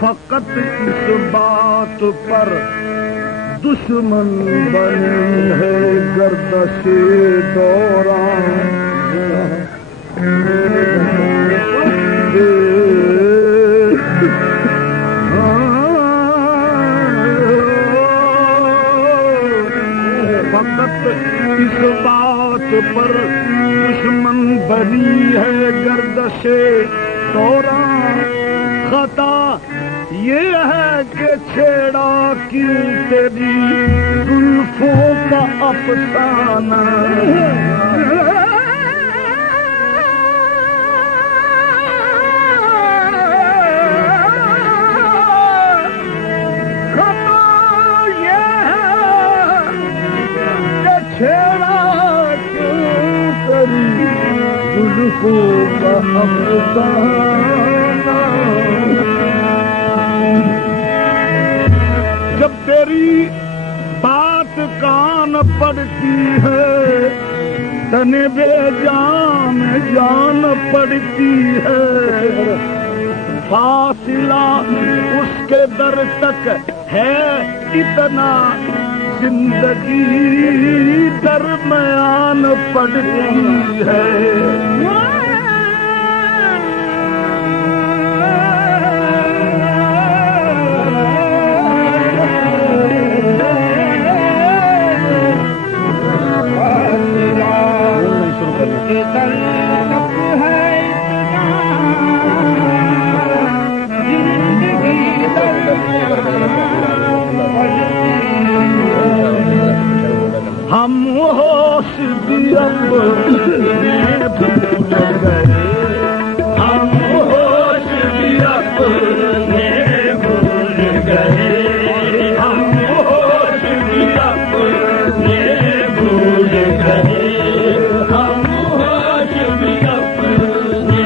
फकत इस बात पर दुश्मन बने है गर्दशे दौरान। फकत इस बात पर दुश्मन बनी है गर्दशे दौरान। खता ये है कि छेड़ा की तेरी जुल्फों का अफसाना। खता ये है कि छेड़ा की तेरी जुल्फों का अफसाना। जब तेरी बात कान पड़ती है तने बेजान जान पड़ती है। फासिला उसके दर तक है इतना जिंदगी दरमियान पड़ती है। हम होश भी अब भूल गए। हम होश भी अब भूल गए। हम होश भी अब भूल गए। हम होश भी अब भूल गए।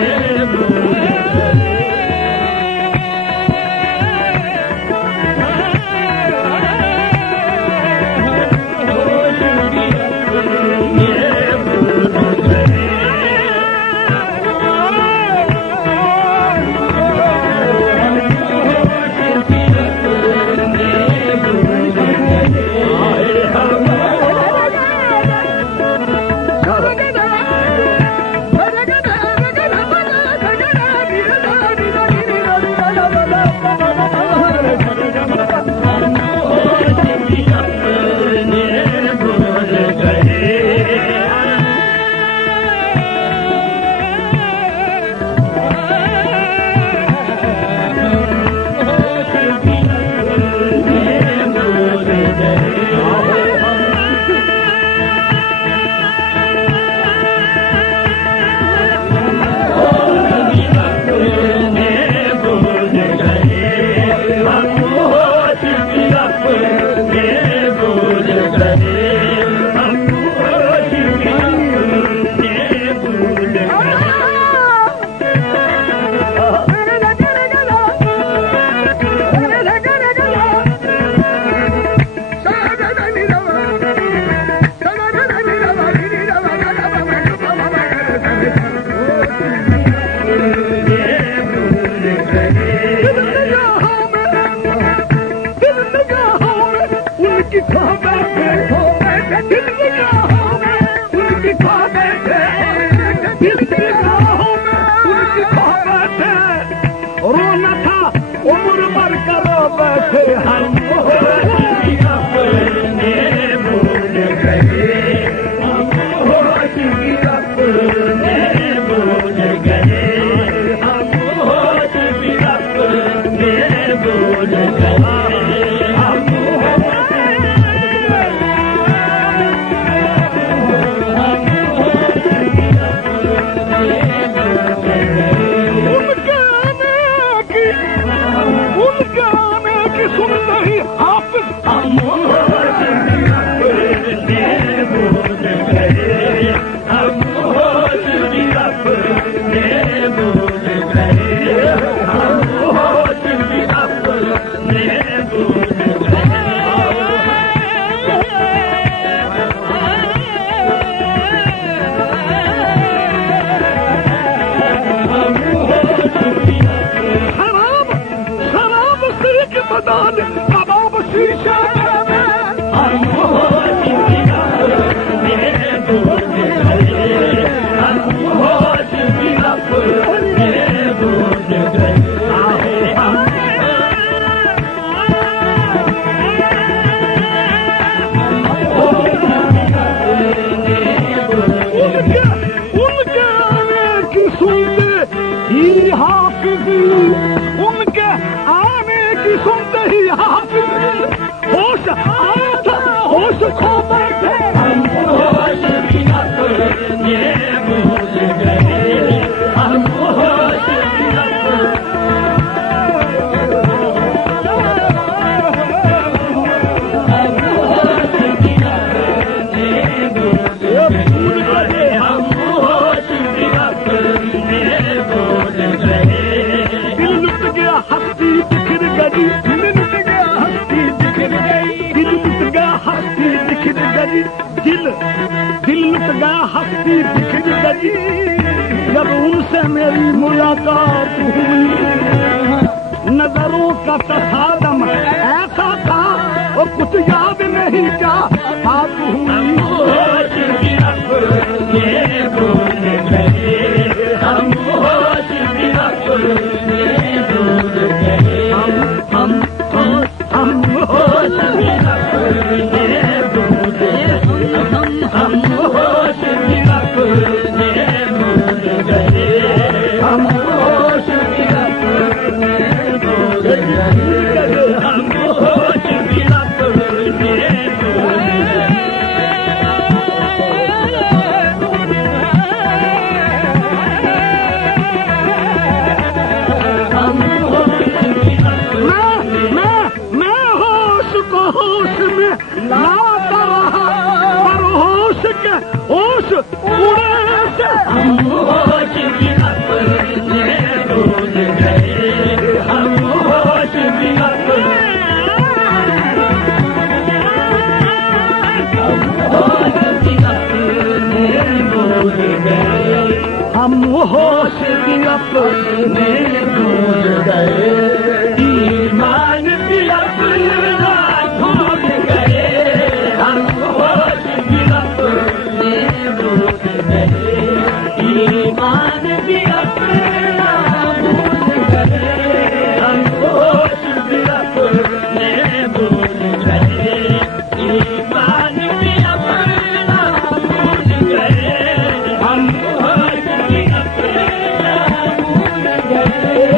उनकी खो बैठे दिल की राहों में, उनकी खो बैठे दिल की राहों में, उनकी खो बैठे रोना था उम्र भर करो बैठे हम होश अपने भूल गए, हम होश अपने भूल गए, हम होश अपने भूल गए, हम उनके आने की सुनते ही हाफिज हम होश अपने भूल गए, हम होश अपने भूल गए, हम होश अपने भूल गए। मदान कबाब शीशा में हम होश अपने भूल गए, हम होश अपने भूल गए, उनके आने की सुनते ही हाफिज, उनके आने की सुनते ही हाफिज होश आया था, होश खो बैठे हम होश अपने भूल गए, हम होश भूल गए, हम होश अपने भूल गए। दिल लुट गया हस्ती बिखर गई, दिल लुट गया हस्ती बिखर गई, दिल लुट गया हस्ती बिखर गई, दिल लुट गया हस्ती बिखर गई। जब उनसे मेरी मुलाकात हुई नजरों का तसादम ऐसा था वो कुछ याद नहीं क्या बात हुई। होश अपने भूल गए, हम होश अपने भूल गए, हम होश अपने भूल गए, हम होश अपने भूल गए, हम होश अपने भूल गए, हम होश अपने भूल गए। मैं होश को होश में लाता रहा, पर होश के होश उड़े से हम होश अपने भूल गए, हम होश अपने भूल गए, हम होश अपने भूल गए, ईमान भी अपना भूल गए, हम होश अपने भूल गए, ईमान भी अपना भूल गए, हम होश अपने भूल गए, ईमान भी अपना भूल गए, हम होश अपना भूल गए।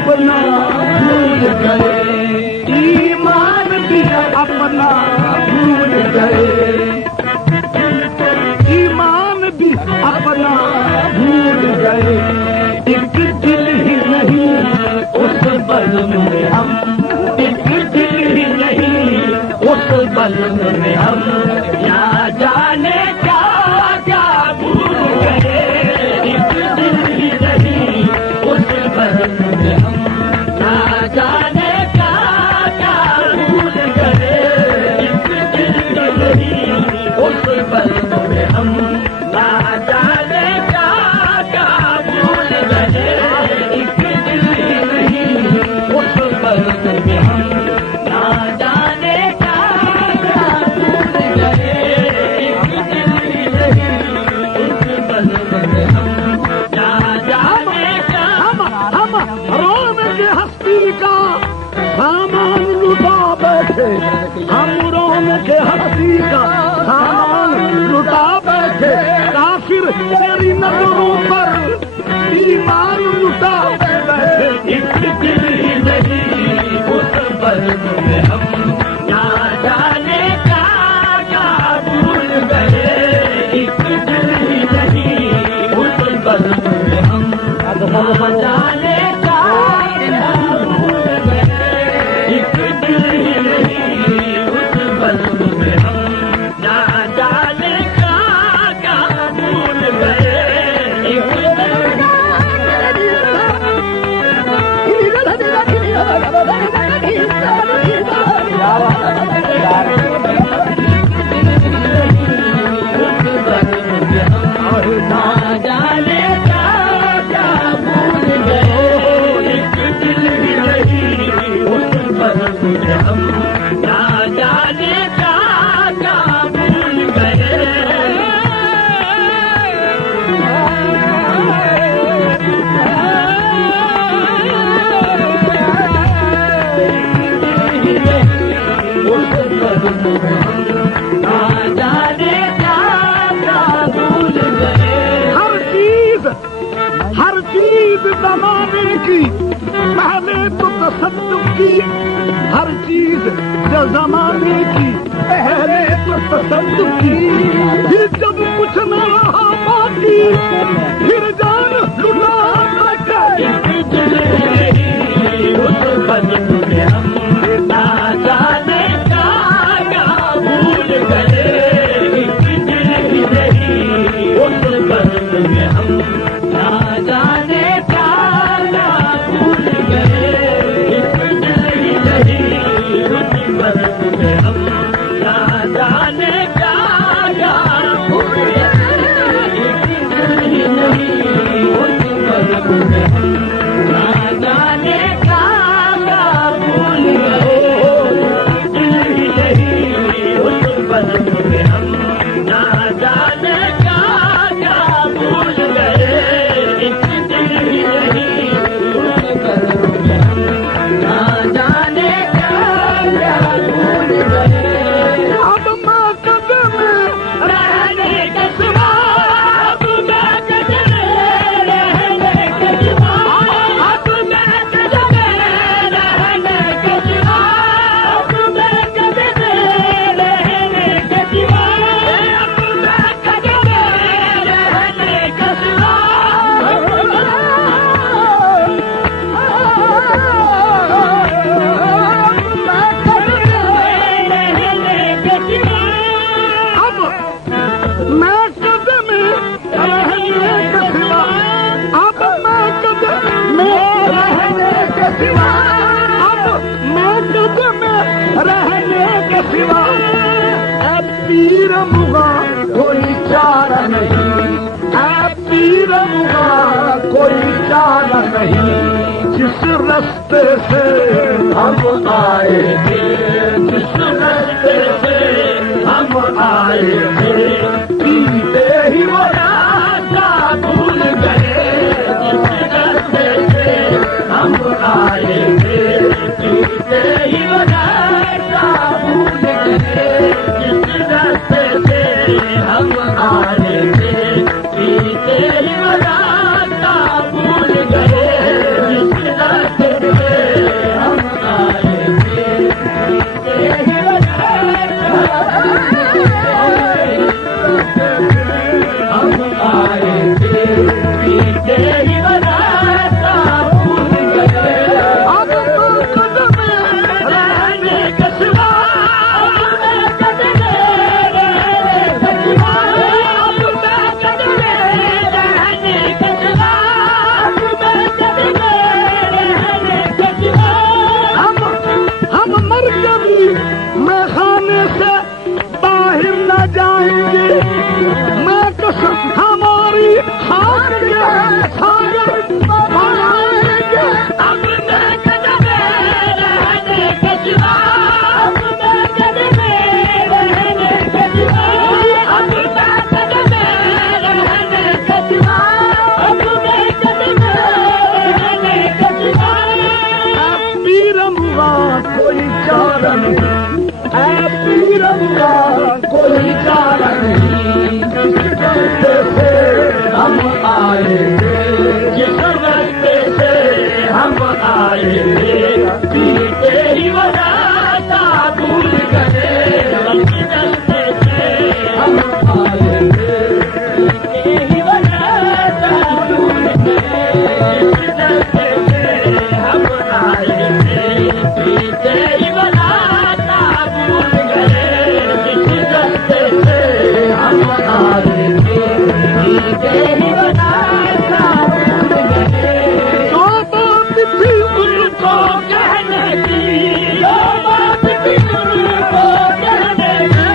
अपना भूल गए, ईमान भी अपना भूल गए, ईमान भी अपना भूल गए। एक दिल ही नहीं उस बज़्म में हम, एक दिल ही नहीं उस बज़्म में हम, या जाने क्या क्या भूल गए। एक दिल ही नहीं उस बज़्म में हम, ना जाने क्या क्या भूल गए। एक दिल ही नहीं उस बज़्म में हम, ना जाने क्या क्या भूल गए। एक दिल ही नहीं उस बज़्म में हम, ना जाने क्या क्या भूल गए। एक दिल ही नहीं उस बज़्म में हम, ना जाने क्या। हम रोम के हस्ती का सामान लुटा बैठे, हम रोम के हस्ती का सामान लुटा बैठे। काफिर तेरी नजरों पर ईमान लुटा बैठे। एक दिल ही नहीं उस बज़्म में हम, ना जाने क्या क्या भूल गए। एक दिल ही नहीं उस बज़्म में हम, ना जाने क्या क्या भूल गए। एक दिल ही नहीं उस बज़्म में हम, ना जाने क्या क्या भूल गए। एक ना जाने क्या क्या भूल गए। एक दिल ही नहीं उस बज़्म में हम, ना जाने क्या क्या भूल गए। उस बज़्म में हम, ना जाने क्या क्या भूल गए। हर चीज जमाने की पहले तो तसद्दुक़ की, हर चीज जो जमाने की पहले तो तसद्दुक़ की। फिर जब कुछ न रहा बाकी, फिर जान लुटा बैठे। एक दिल ही नहीं उस बज़्म में हम, ना जाने क्या क्या भूल गए। एक दिल ही नहीं उस बज़्म में हम, ना जाने क्या क्या भूल गए। एक दिल ही नहीं उस बज़्म में हम, ना जाने क्या क्या भूल गए। एक दिल ही नहीं उस बज़्म में हम, ना जाने क्या क्या भूल गए। दिल ही नहीं उस बज़्म में हम, ना जाने क्या क्या भूल गए। एक दिल ही नहीं उस बज़्म में हम, ना जाने क्या क्या भूल गए। अब माँ कदम रहने के सिवा, अब मैं कदम रहने के सिवा, अब मैं कदम रहने के सिवा, अब मैं कदम रहने के सिवा, अब मैं कदम रहने के सिवा। पीर मुगा कोई चारा नहीं, पीर मुगा कोई चारा नहीं। जिस रास्ते से हम आए थे, जिस रास्ते से हम आए थे, पीते ही वो रास्ता भूल गए। जिस रास्ते से हम आए थे, पीते ही वो रास्ता भूल गए। जिस रास्ते से हम आए थे, पीते ही वो रास्ता भूल गए। जिस रास्ते कोई चारा नहीं, हम आएंगे, जिस रास्ते से हम आएंगे, पीते ही वराता भूल गए, रास्ते से हम आएंगे, पीते ही वराता भूल गए, जिस रास्ते से हम आएंगे, पीते ही वराता भूल गए, जिस रास्ते से हम आएंगे, पीते ही वराता भूल गए। जो बात थी उनको कहने की, जो बात थी उनको कहने की,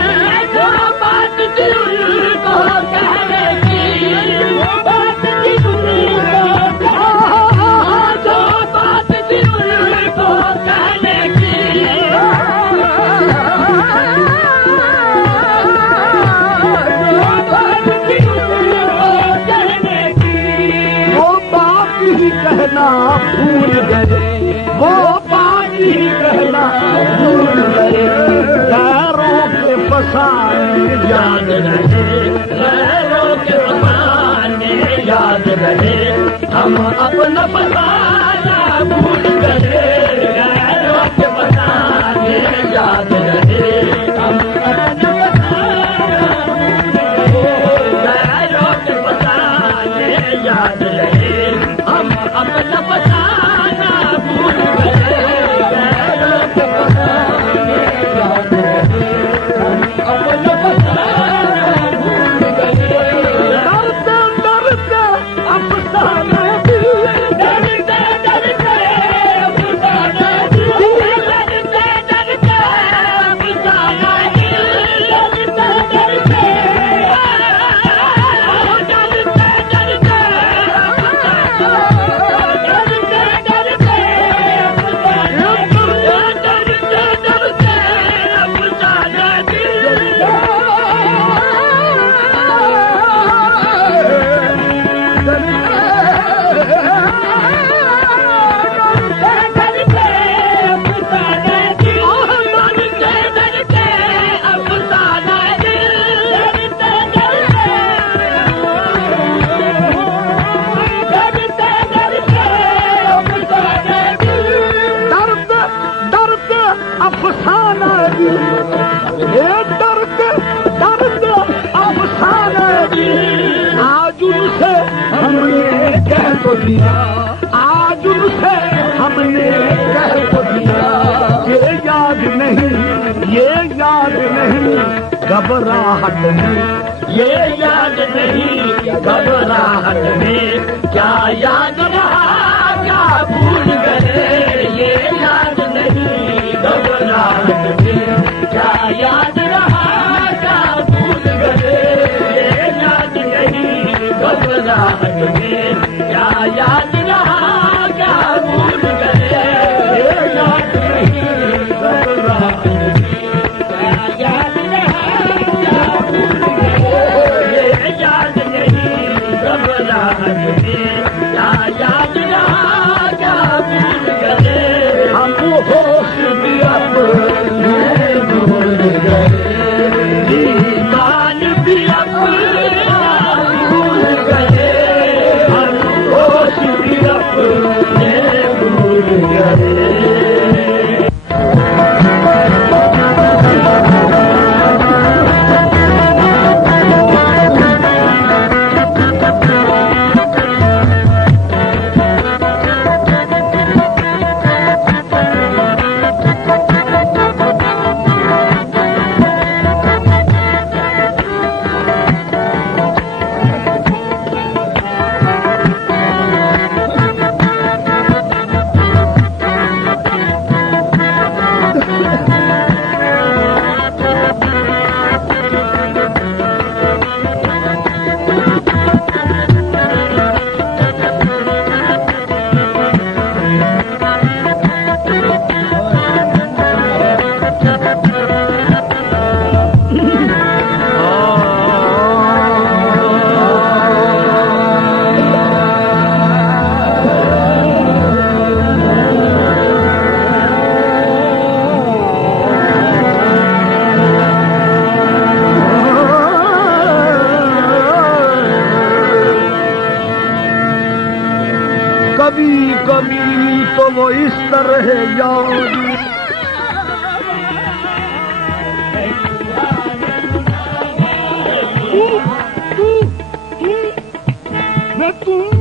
जो बात थी उनको कहने की, जो बात थी उनको कहने की, जो बात थी उनको कहने की, वो बात ही कहना भूल गए, वो बात ही कहना भूल गए, पैरों के फसाने याद रहे, पैरों के फसाने याद रहे, हम अपना फसाना भूल गए, पैरों के फसाने याद रहे, हम अपना फसाना भूल गए, पैरों के फसाने याद रहे, हम अपना फसाना भूल गए, पैरों के फसाने याद रहे, हम अपना फसाना भूल गए। डरते डरते अफसाना दिल, डरते डरते अफसाना दिल, डरते डरते अफसाना दिल, डरते डरते अफसाना दिल, ये डरते डरते अफसाना दिल, आज उनसे हमने कह तो दिया, आज उनसे हमने कह तो दिया, ये याद नहीं, ये याद नहीं, घबराहट में, ये याद नहीं, घबराहट में, क्या याद रहा क्या भूल गए, ये याद नहीं, घबराहट में, क्या याद रहा क्या भूल गए, ये याद नहीं, घबराहट में, क्या याद रहा क्या भूल गए, ये याद नहीं, घबराहट में, क्या याद रहा क्या भूल गए, ये याद नहीं, घबराहट में, क्या याद रहा क्या भूल गए, हम होश भी अपने भूल गए। रहे याद तू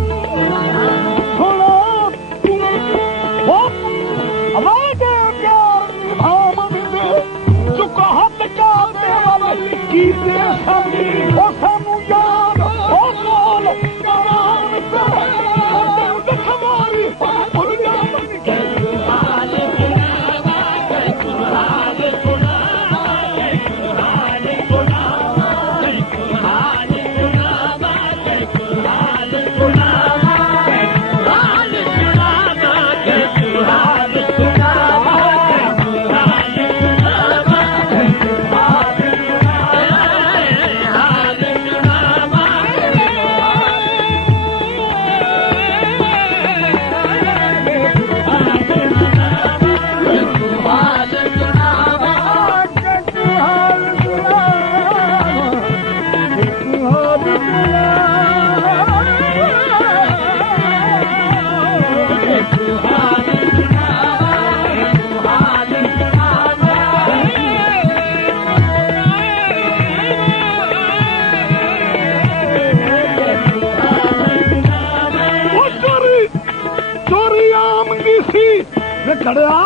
खड़ा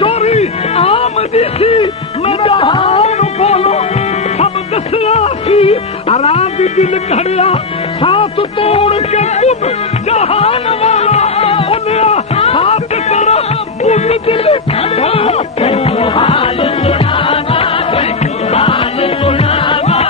चोरी आमदी सी मैं जहान बोलो सब दसया सी आराम दिल खड़िया साथ तोड़ के तुम जहान वाला उन्हें हाथ तेरा बुझ दिल खड़ा हाल सुनावा हाल सुनावा हाल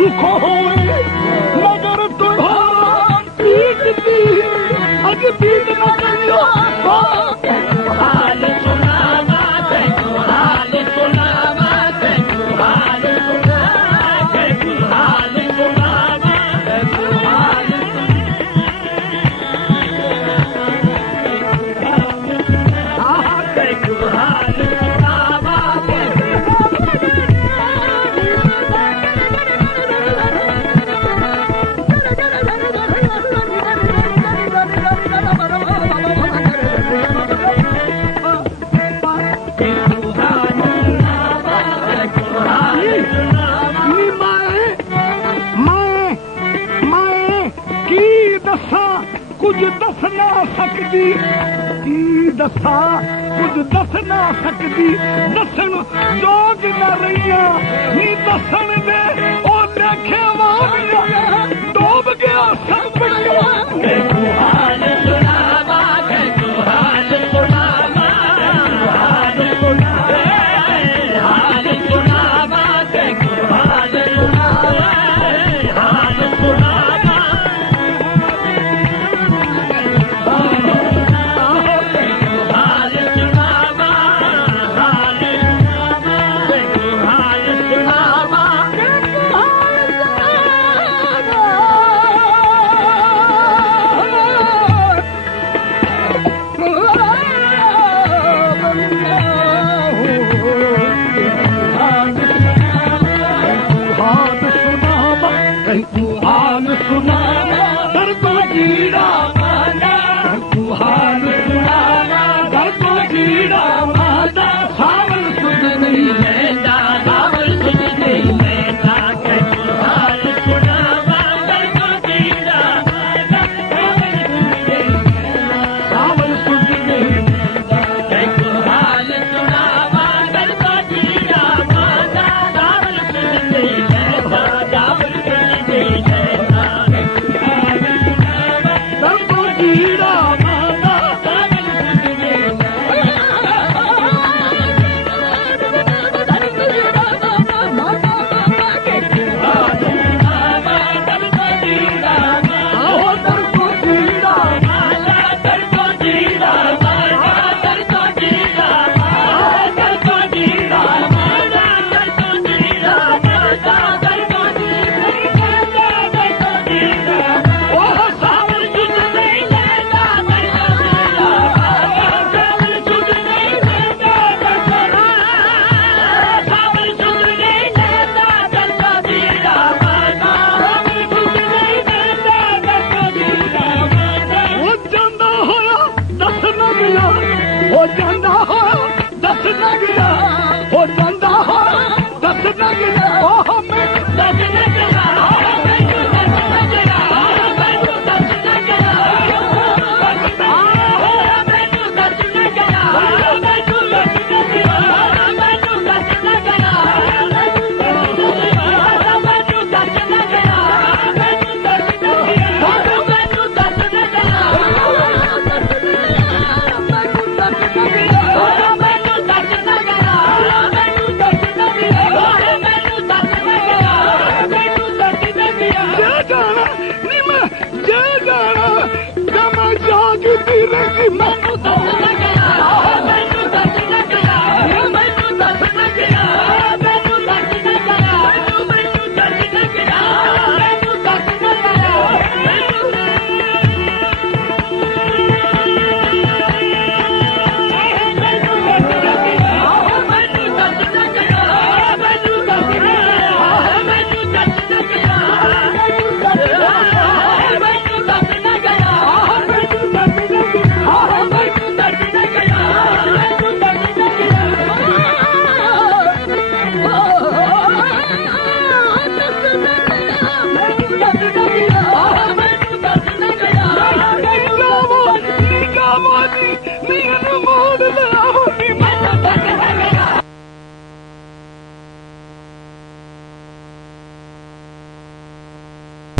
दुख होए मगर तुम्हारा पीटती अज पीट न करियो हाल सुनावा हाल सुनावा हाल कुछ दस ना सकती दसा कुछ दस ना सकती दसन जोग न रही नी दसन दे ओ देखे